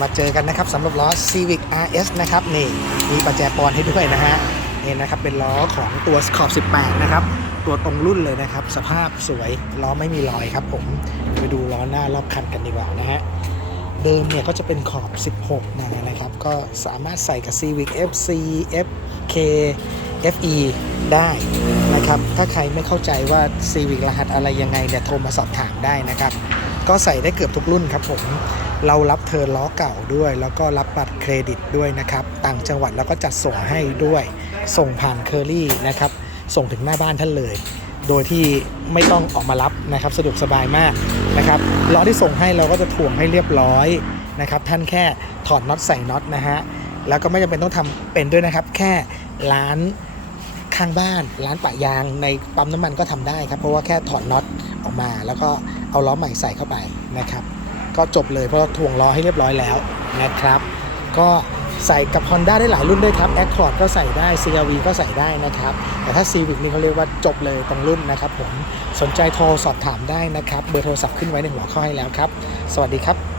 มาเจอกันนะครับสำหรับล้อ Civic RS นะครับนี่มีประแจปอนให้ด้วยนะฮะนี่นะครับเป็นล้อของตัว Scorp 18 นะครับ ตัวตรงรุ่นเลยนะครับ สภาพสวยล้อไม่มีรอยครับผมไปดูล้อหน้ารอบคันกันดีกว่านะฮะเดิมเนี่ยก็จะเป็นขอบ 16 นะนะครับ ก็สามารถใส่กับ Civic FC FK FE ได้นะครับ ถ้าใครไม่เข้าใจว่า Civic รหัสอะไรยังไงเนี่ยโทรมาสอบถามได้นะครับ ก็ใส่ได้เกือบทุกรุ่นครับผม เรารับเทิร์นล้อเก่าด้วย แล้วก็รับบัตรเครดิตด้วยนะครับ ต่างจังหวัดเราก็จัดส่งให้ด้วย ส่งผ่านเคอรี่นะครับ ส่งถึงหน้าบ้านท่านเลย โดยที่ไม่ต้องออกมารับนะครับสะดวกสบายมากนะครับล้อที่ส่งให้เราก็จะถ่วงให้เรียบร้อยนะครับ ท่านแค่ถอดน็อตใส่น็อตนะฮะแล้วก็ไม่จำเป็นต้องทำเป็นด้วยนะครับ แค่ร้านข้างบ้าน ร้านปะยางในปั๊มน้ำมันก็ทำได้ครับ เพราะว่าแค่ถอดน็อตออกมา แล้วก็เอาล้อใหม่ใส่เข้าไปนะครับ ก็จบเลยเพราะเราถ่วงล้อให้เรียบร้อยแล้วนะครับ ก็ใส่กับ Honda ได้หลายรุ่นด้วยครับ Accord ก็ใส่ได้ CRV ก็ใส่ได้นะครับ แต่ถ้า Civic นี่เขาเรียกว่าจบเลยตรงรุ่นนะครับผม สนใจโทรสอบถามได้นะครับ เบอร์โทรศัพท์ขึ้นไว้ในหัวข้อให้แล้วครับ สวัสดีครับ